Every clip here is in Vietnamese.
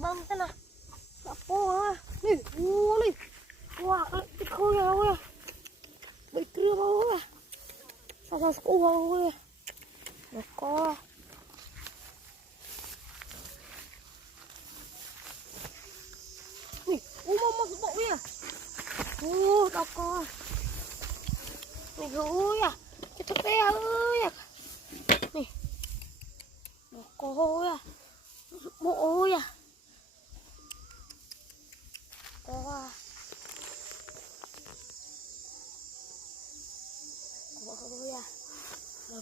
bơm thế nào po nè nè wah cái khơi rồi bị cưa rồi sao sao rồi được co nè mama bộ nha đọc co nè ui à cái thằng bé ơi nè đọc co bộ ơi co ôi là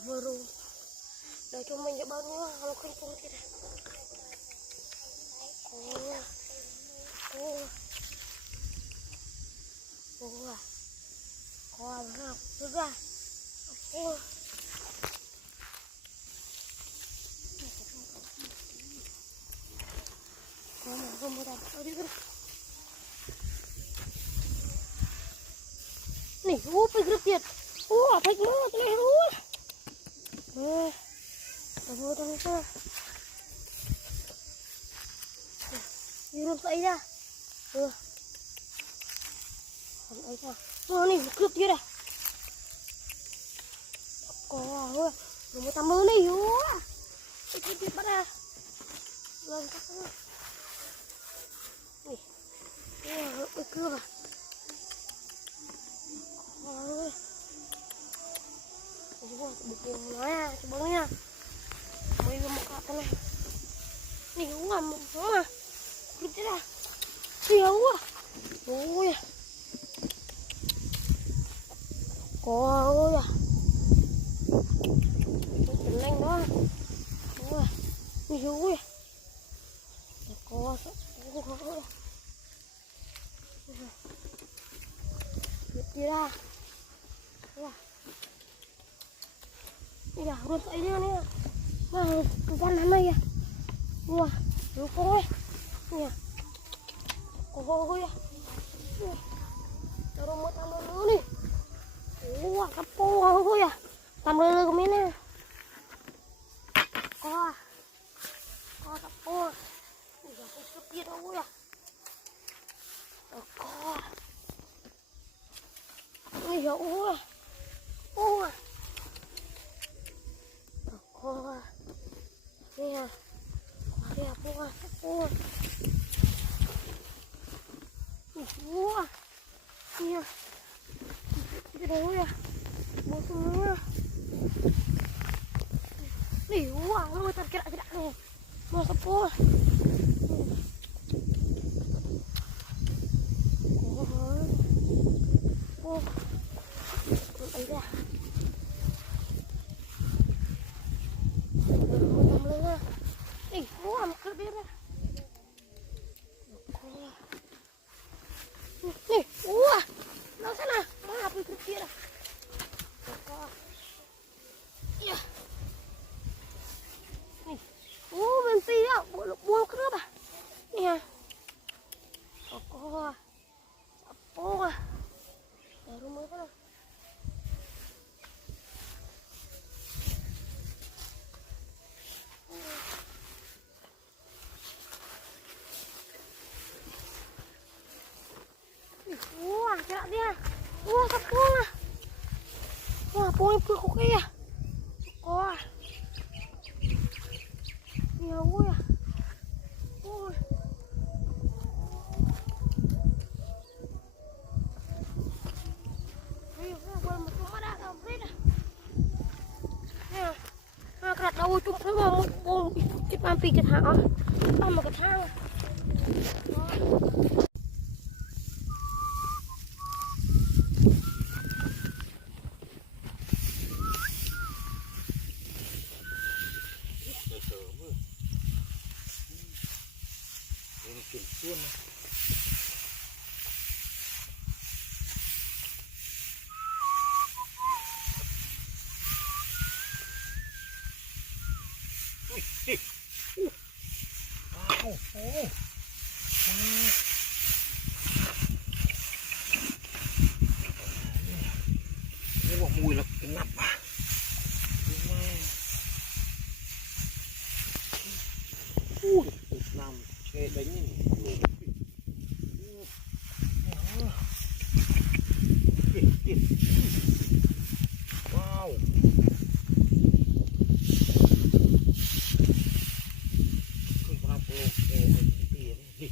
vừa rồi đợi cho mình cái bao nhiêu nó không phun thế này nào được ra không mua đâu đi cái này phải gấp tiền phải mơ cái này rồi đâu ra luôn vậy ra còn ấy ra này cướp kia này có rồi một tấm mơ này cái gì bắt ra lên các này cái cướp à ôi bực nói cho bố nha bây giờ một cái này này cũng làm một số mà cái thế là thiếu ôi có ôi nhanh đó ôi ôi có gì ra bây giờ luôn thấy nữa nè mà cái con này này wow nó coi nè coi tao mới tao nữa đi wow cặp po thôi tao mới cái nè co cặp po bây giờ cái kia đâu co bây giờ ôi co nè đẹp quá nè cái đấy bố xuống nỉ quá ôi thật cái đại này mà sắp po ấy ra nỉ quá một cái biết nỉ quá nó thế nào nó học cái kia này bên tí á buông cái nước à nè po để luôn mới cái này cái lạ kia sắp po em cứ có kia nhiều quá ôi cái đặt đâu chung thấy mà một cái bàn pì cái thang một cái thang luôn mùi là cái nắp à ui nằm cái đánh lùn wow không có lùn cái tiền đi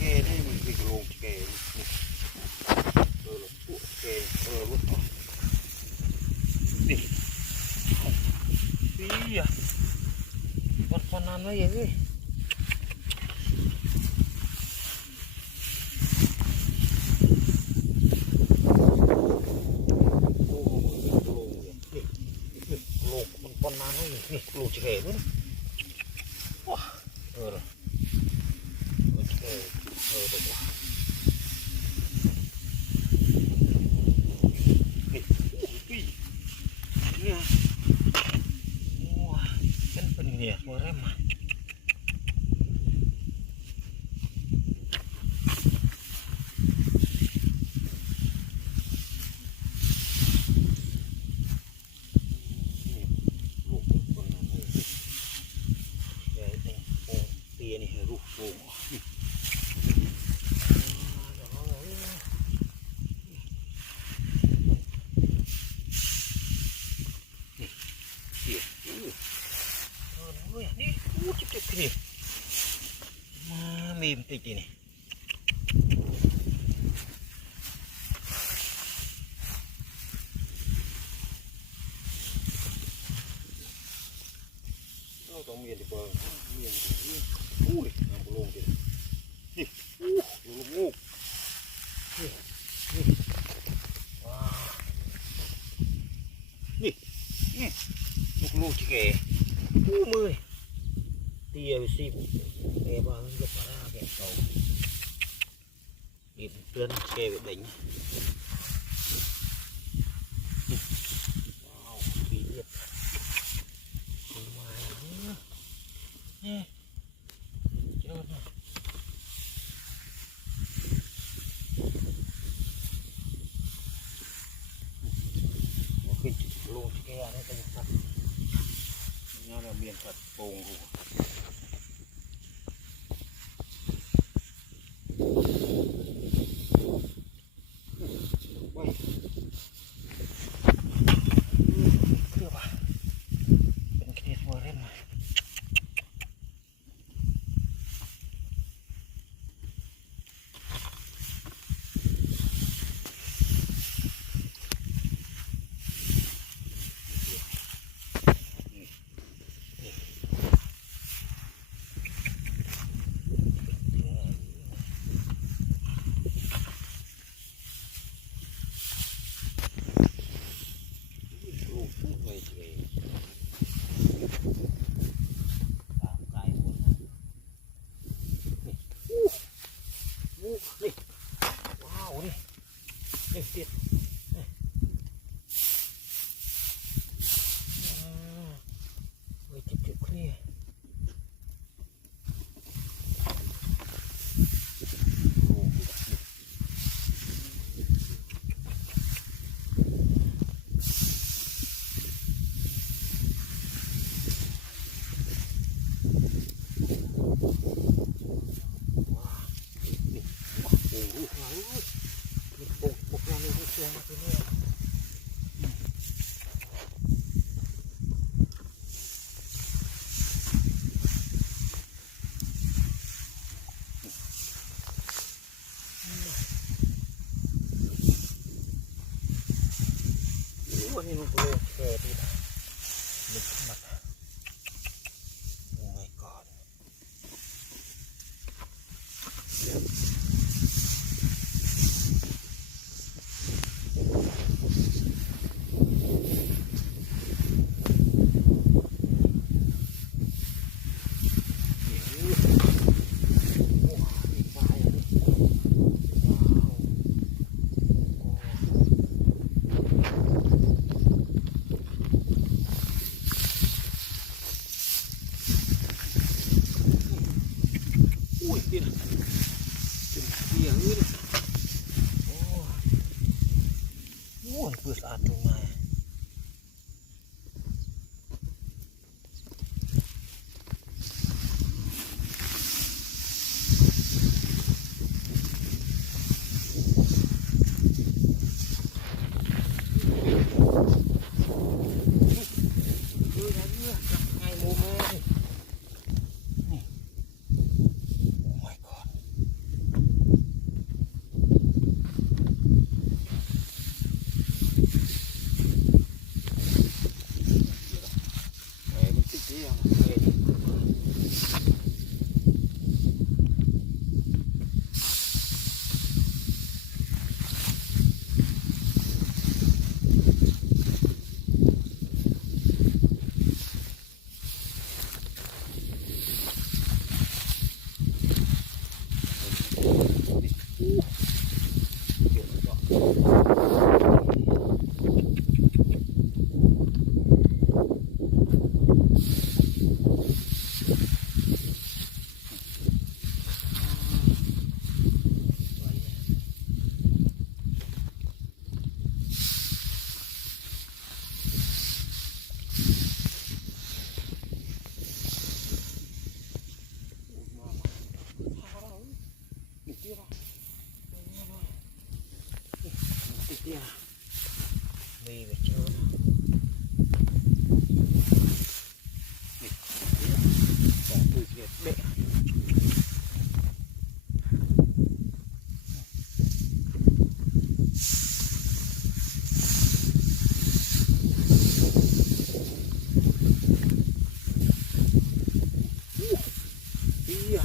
cái đây mình bị lùn cái iya, panan aja gue. Panan aja nih, lu cek ini. Wah, ya, suara mah. Tia nih, ini mềm tịch này đâu có miền thì bờ miền thì ui làm lông kìa đi lông ngô đi lông chỉ kề mười tia sim để bằng giúp ra cái cầu điện tuyên xe bị đánh wow bị liệt ngoài nè chết rồi một cái luôn cái này nó thật nó là miền thật bùng tiệt với chụp chụp clear ini nunggu ke tidak nikmat. Oh my god. vừa sạch luôn mà đi về chưa còn từ thiệt bệ đi à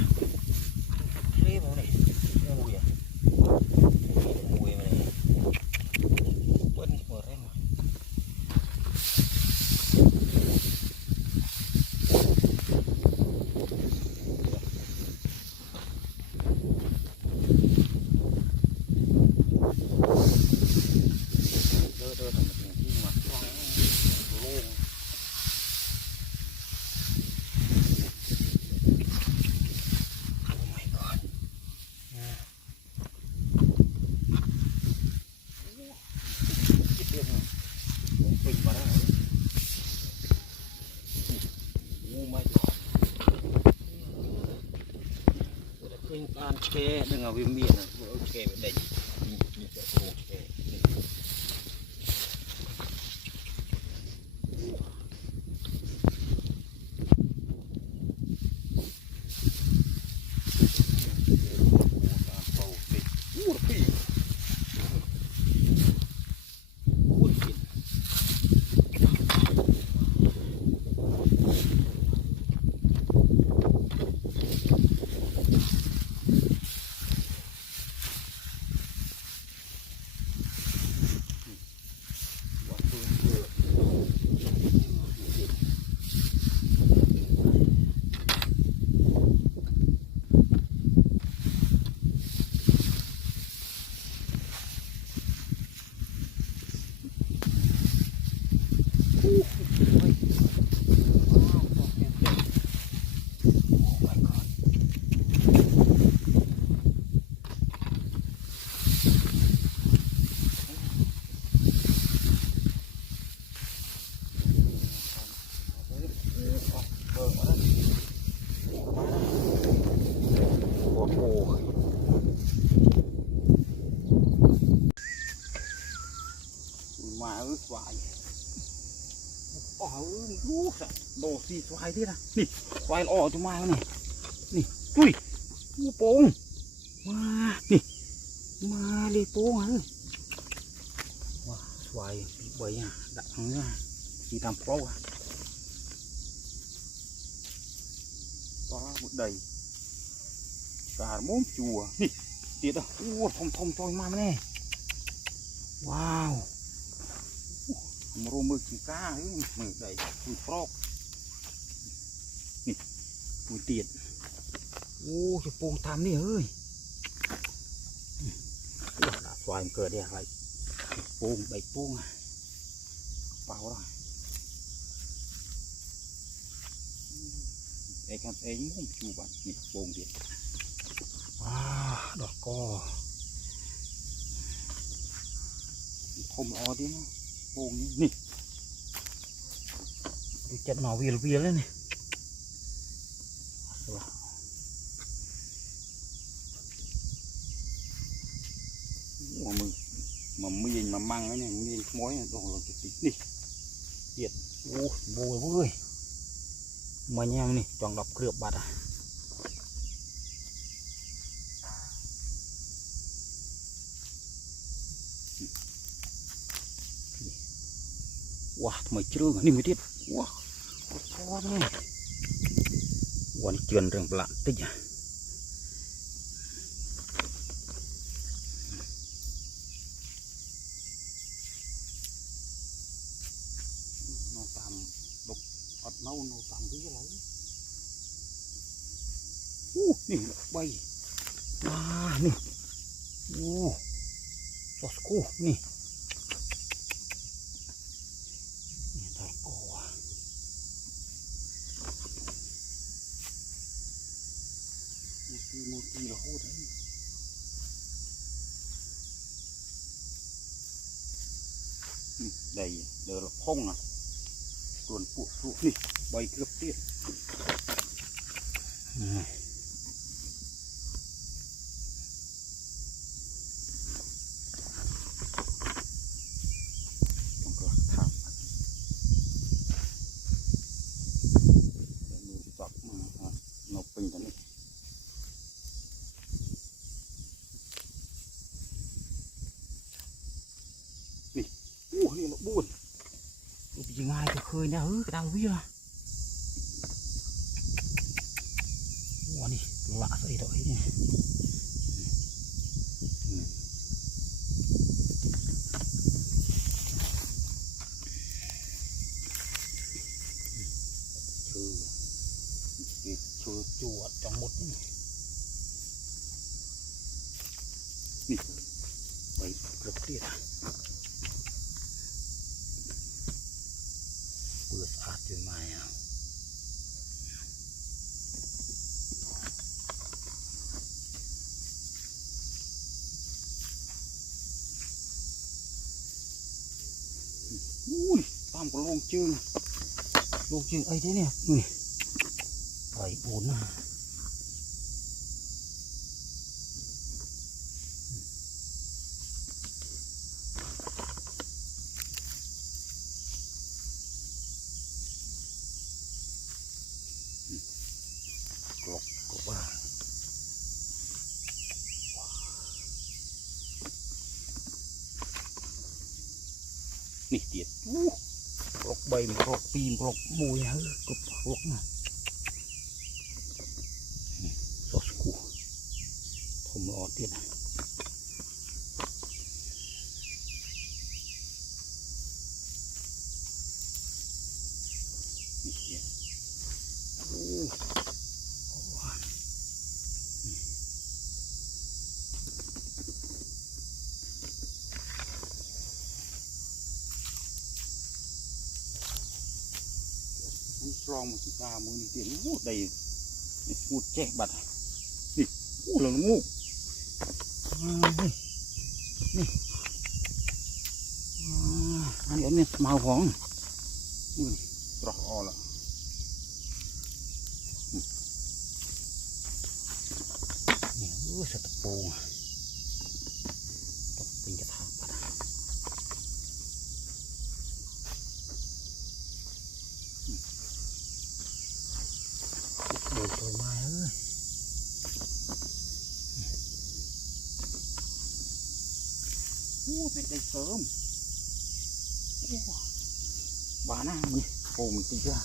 thế mà này mùi à mùi mà này vẫn mở ra mà đơ thành một cái mặt xoắn luôn. Oh my god. Chết điên rồi. Bình vào đó. Oh my god. Bình tan che đừng ở viêm miệng này, vừa che bên đây. Nhìn sẽ không che. Mà ơi xoài lú đồ gì xoài thế nào nè xoài lọ cho mai này nè ui mua bông mà nè mà đi bông hả wow, xoài bị bầy à đặng ra chỉ làm pro à quá một đầy cả món chùa nè tiệt à thông thông cho mai nè wow mưa mưa chỉ cá mưa đầy mưa frog nè mưa tiệt ô cái bông tam này ơi đã xoài cờ đẹp lại bông bảy bông à bao rồi đây con ấy muốn chùa bạn nè bông tiệt wow đọt co ทมออดินะโป่งนี่ดูจัดหน่อเวียเลยนี่หัวมือมันไม่ยิงมามั่งแล้วเนี่ยมันยิงม้อยโดนเราจะติดนี่เตียดโอ้โบยเว้ยมาแย่นี่จองดอกเกลือบบัดอ่ะว้าทำไมเจอนี่ไม่ติดว้าพอเลยวันนี้เจือนเรื่องปลาติดอ่ะอดเน่าโนตามที่อะไรนี่ใบว้านี่ซอสกูนี่ได้ก่อโมตีละโหดเลยได้เดินละพ่องอ่ะส่วนปุ๊บนี่ใบเกือบเตี้ยต้องกระถางมือจับนกปิงกันนี่นี่นี่เราบุญยังไงก็เคยนะกระดาษวิ่งว้านี่ละใส่ดอกนี่ชื่อจวดจังหมดนี่ไปกระเทียมเปิดอาดอยู่ไหมอ่ะตามกับลงจืงไอ้ที่เนี่ยนี่ไปบุญนะกลบกบว่านี่เตียดกลบใบมันกลบปีนกลบมวยฮะกลบกลบนะซอสกูผมรอเตียดนี่เตียดลองมาสิกามือนี่เตียนงูได้งูแจ๊กบัดนี่งูเหลืองงูนี่อันนี้มาหองมือตรอกอละนี่สตะปูต้องเป็นกระถางบัดดูตัวไม้เลยเป็นได้เสริมบ้าหน้ามันโอ้มันตีจ้า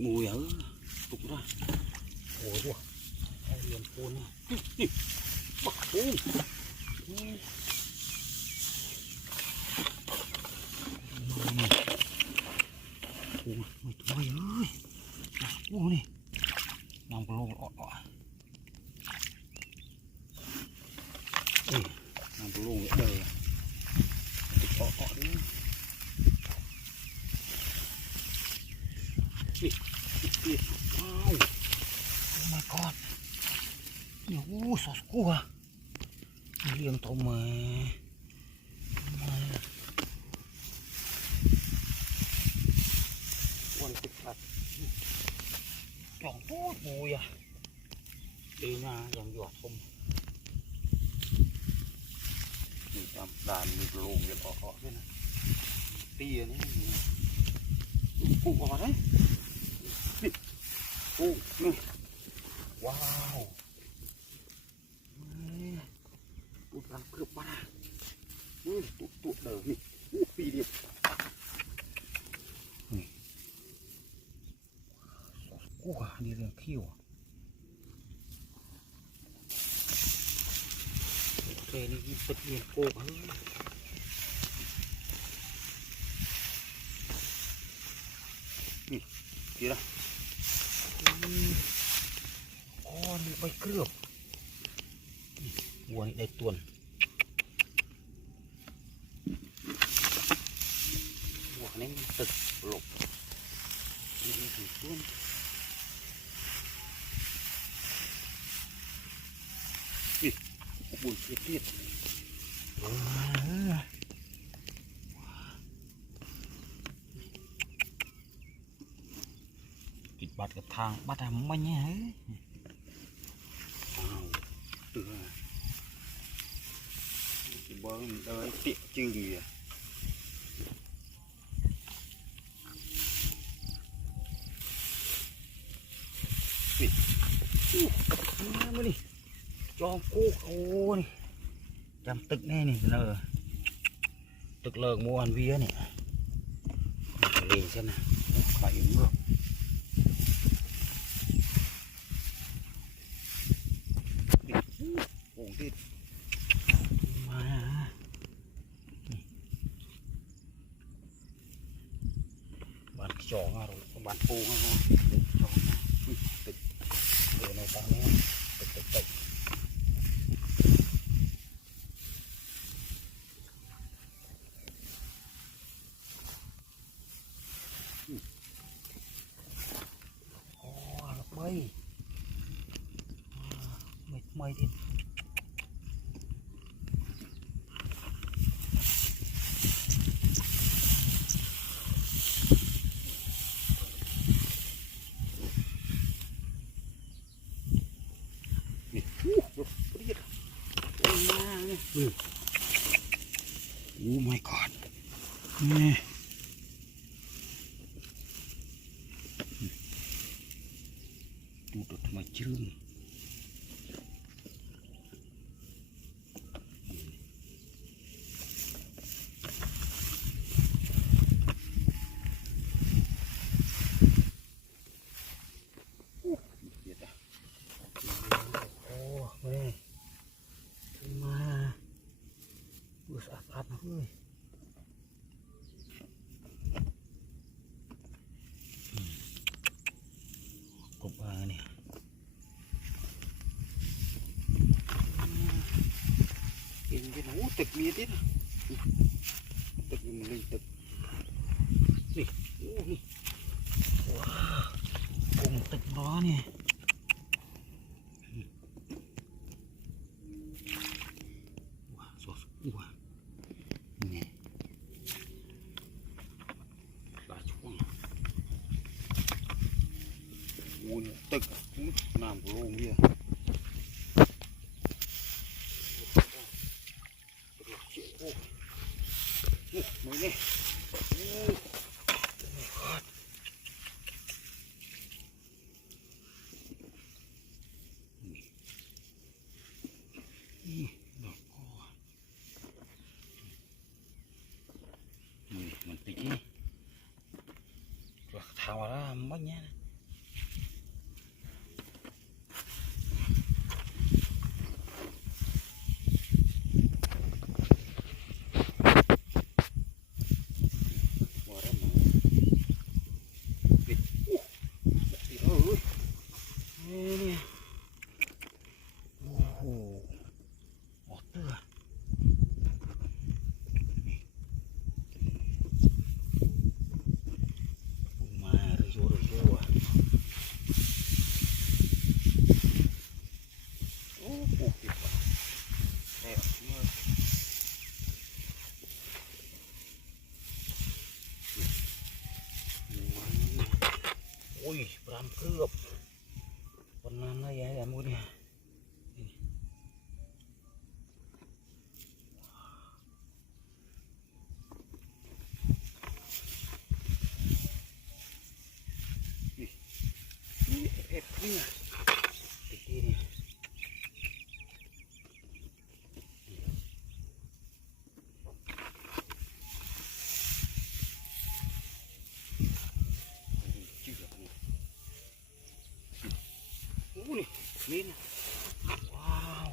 mùi ở tục ra ôi wow ai liền phun này bắt phun ปูไม่ตัวเอ้ยปูนี่น้ำกระโลกอ่อนน้ำกระโลกเลยติดอ่อนด้วยนี่ว้าวโอ้ my god โอ้สอสกัวเลี้ยงตัวมาวันติดปัดจ่องตัวปูอ่ะดีนะยังหยอดคมนี่ตามด่านมีโลงกันออกๆด้วยนะตีอันนี้ปูออกมาได้นี่ปูนี่ว้าวปูกำลังเกือบมาตุ๊ดเดิมนี่ปีเดียวนี่กูหาดีเรื่องขี้วเคยนี่เป็นเมียนโก้เฮ้ยนี่ดีละอ๋อนี่ใบเกลือบวัวนี่ได้ตัววัวนี่มันตึกหลบนี่ถึงต้นนี่บุญเทียดติดบัตรกับทางบัตรทำมันเนี่ยเฮ้ยเตือนเบิ้งเดินเตี้ยจืดเลยนี่มาดิจอมกูโอ้นี่จำตึกแน่นี่เลยตึกเลิกมัวอันเวียนี่เลยใช่ไหมไปอีกเมื่อโอ้ดิมาบ้านจองอะไรบ้านปูอะไรจองตึกเดี๋ยวในตอนนี้ตึกไม่ดินี่เปรี้ยโอ้ยนี่โอ้ my god นี่ดูตัวทำไมชื้นสะอาดนะเฮ้ยกบอะไรเนี่ยเห็นกันโอ้ตึกมีดิตึกมันเลยตึกนี่โอ้นี่ว้าวกงตึกร้อนเนี่ยว้าวสดว้าวนี่หลายช่วงวุ้นตึกน้ำโล่งเยอะมือนี่มันติดนี่ทาวาไม่เงี้ย ui beram kerap pernah ya mudah ini ini nih ini wow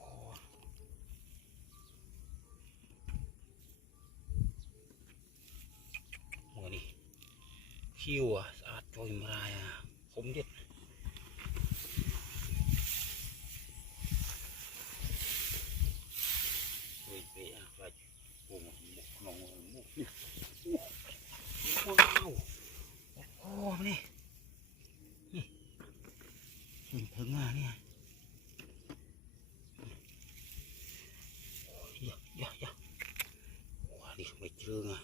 oh. Ini hiu saat coy meraya không biết wow oh nih hình thừng à nè dạ dạ dạ wah đi mệt trương à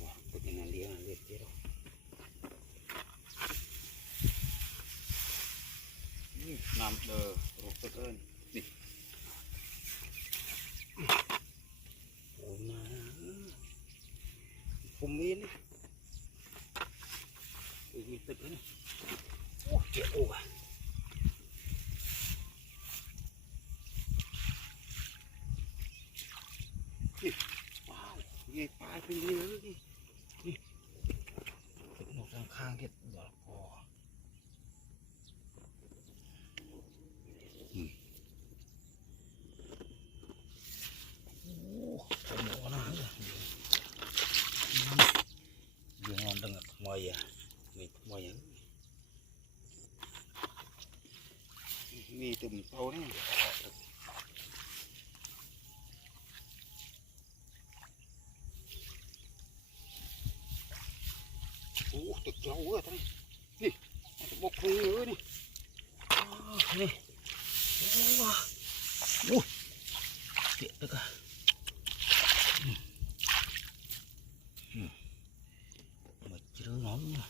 wah tự nhiên là liệt chết đâu nằm đờ rụt tự ơn đi ôi mà phun miên đi tự tự ơn ôi chết ôi wow nghe phải bên dưới nữa đi một thằng khang kia đỏ cò không có nào nữa vừa ngon đừng mời à mình mời à mì tùm sâu đấy tuyệt lâu rồi thôi đi bốc hơi nữa đi này ui tiện được à mà chưa nóng mà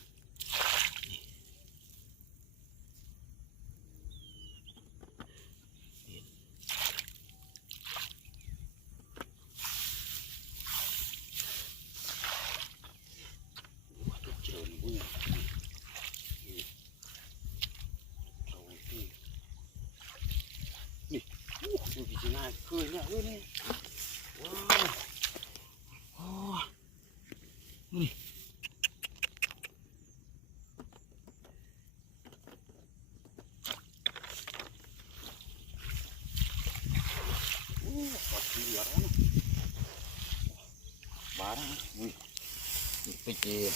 cười nè ơi nè wow oh nè pasti ya kan barang wih pikir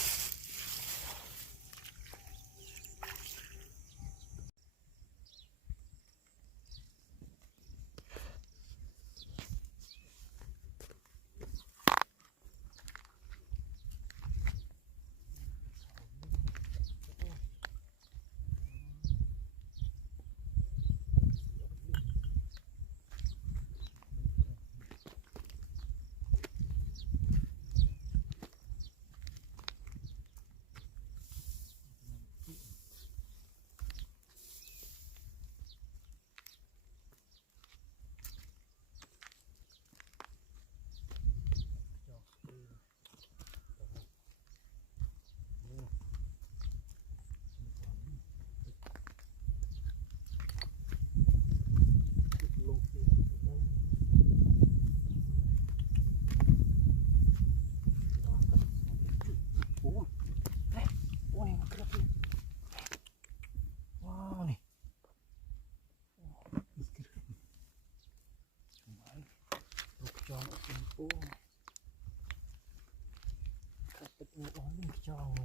cho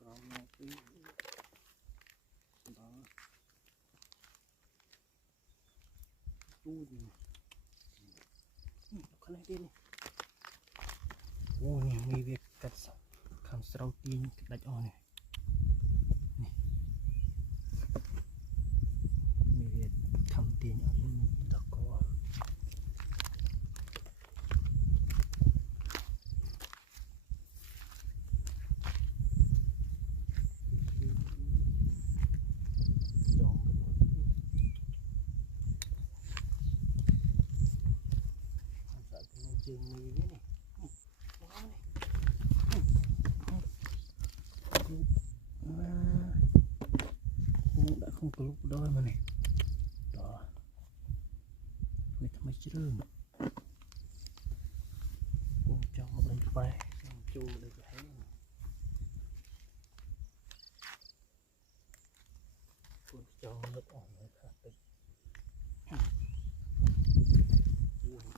còn một cái đó tu gì con này đi ô nè mi việc cắt khám sâu tin đặt on này mi việc thầm tin ở bên đó có chừng mì thế này quá này cũng đã không có lúc đôi mà này đó người ta mới chừng cũng cho một đây phải chu đây phải cũng cho nước ổn nữa khác đi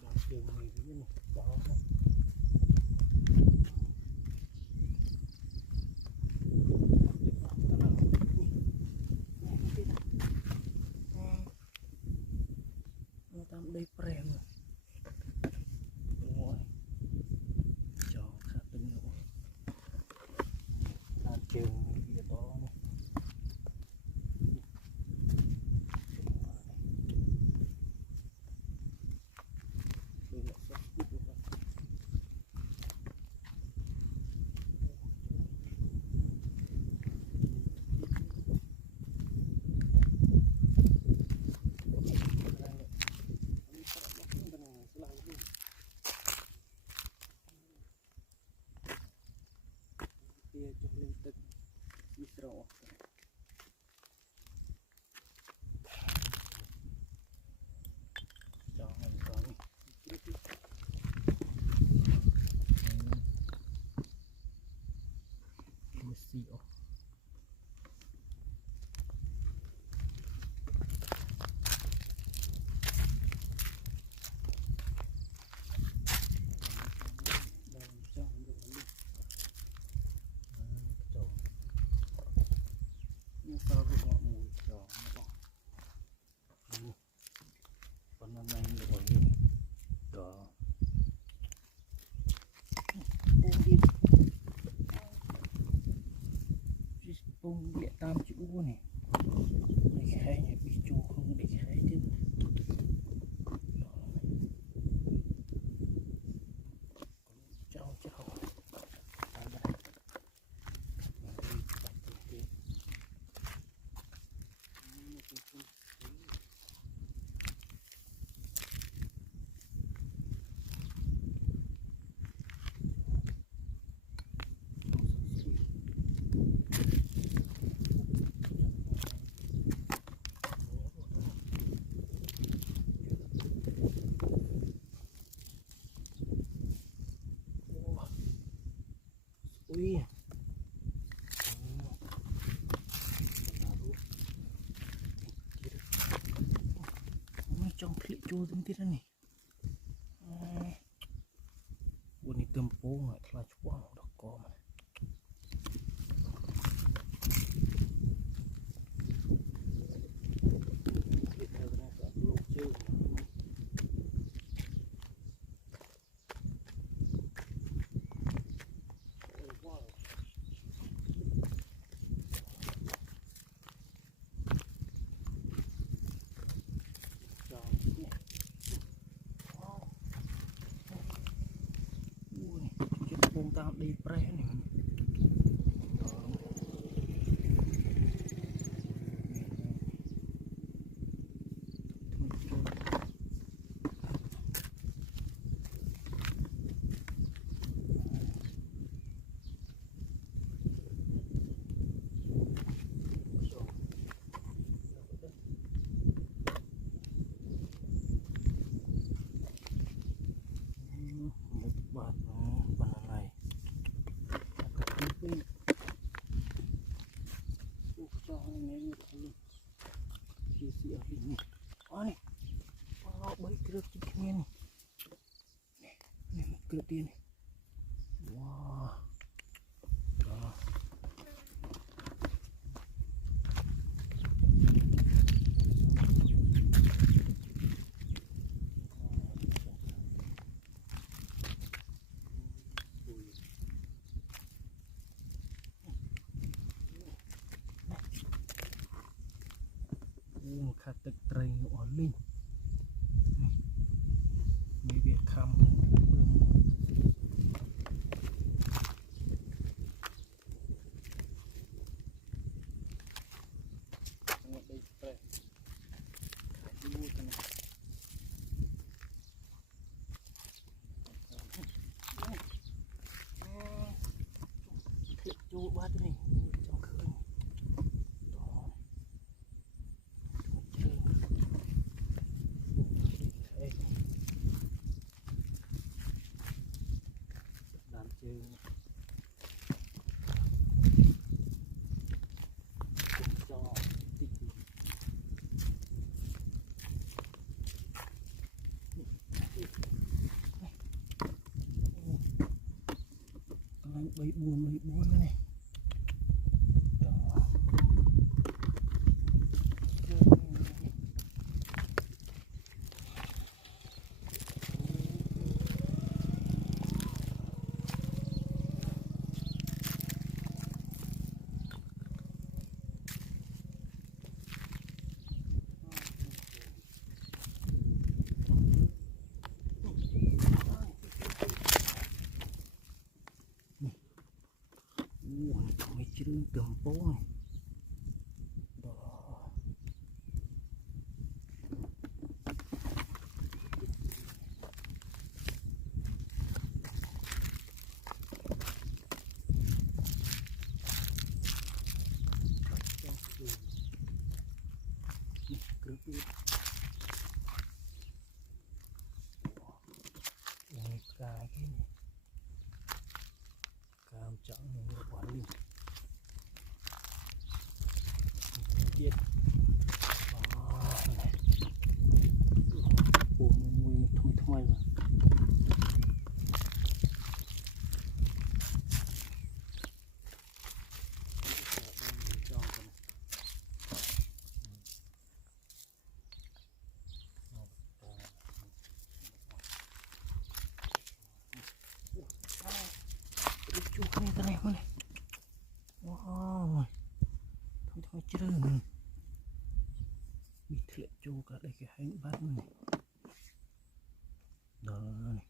đang chừng mì thế này đó tam đây prem đúng rồi cho khá tinh nữa ta trường kia to này cho lênទឹកពីស្រោចង់មិនក៏នេះមើលស៊ីអូsao được mọi mùi trò nó còn năm nay được ở đây đó bông địa tam chữ này để khai này bị chu không để khai chứ cháu ui trong clip chua từng tiết này buồn đi tôm phố lại là chua đỏ có mà bông tam đi pre này một bát banana này cho mấy người luôn chia sẻ với mình ôi bấy cướp trên kia này này một cướp đi này wow đó khátទឹកត្រីអស់លីងមានវាខំពើមកដីប្រេះយូរទៅ bay buồn này. Đó. Mấy chữ tường phố này. Đó. Này cái này cam trắng này nó quả đi chết này buồn mùi thôi mà chú này cái này không này wow thôi chứ đừng bị thiệt chú cả đây cái hành bát này đó này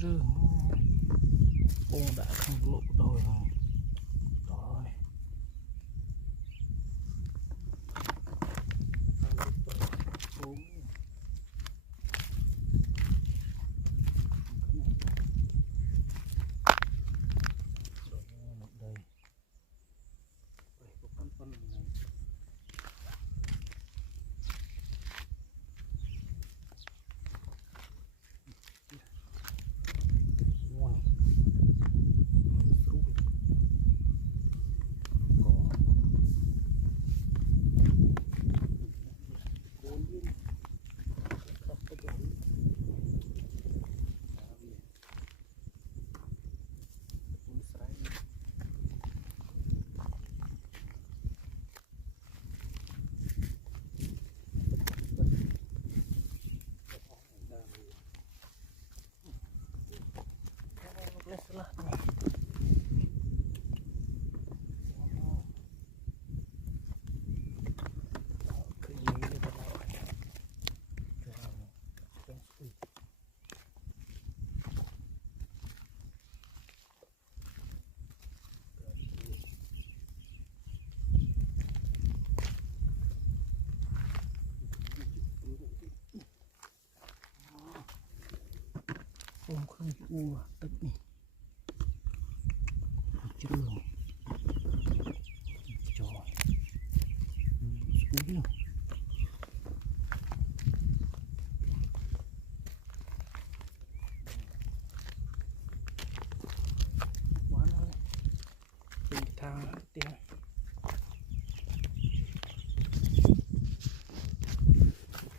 chứ ô đã không lộ đôi rồi đó này đây có phân này không ua tức này trường trời xuống luôn quá nó tình thang tiền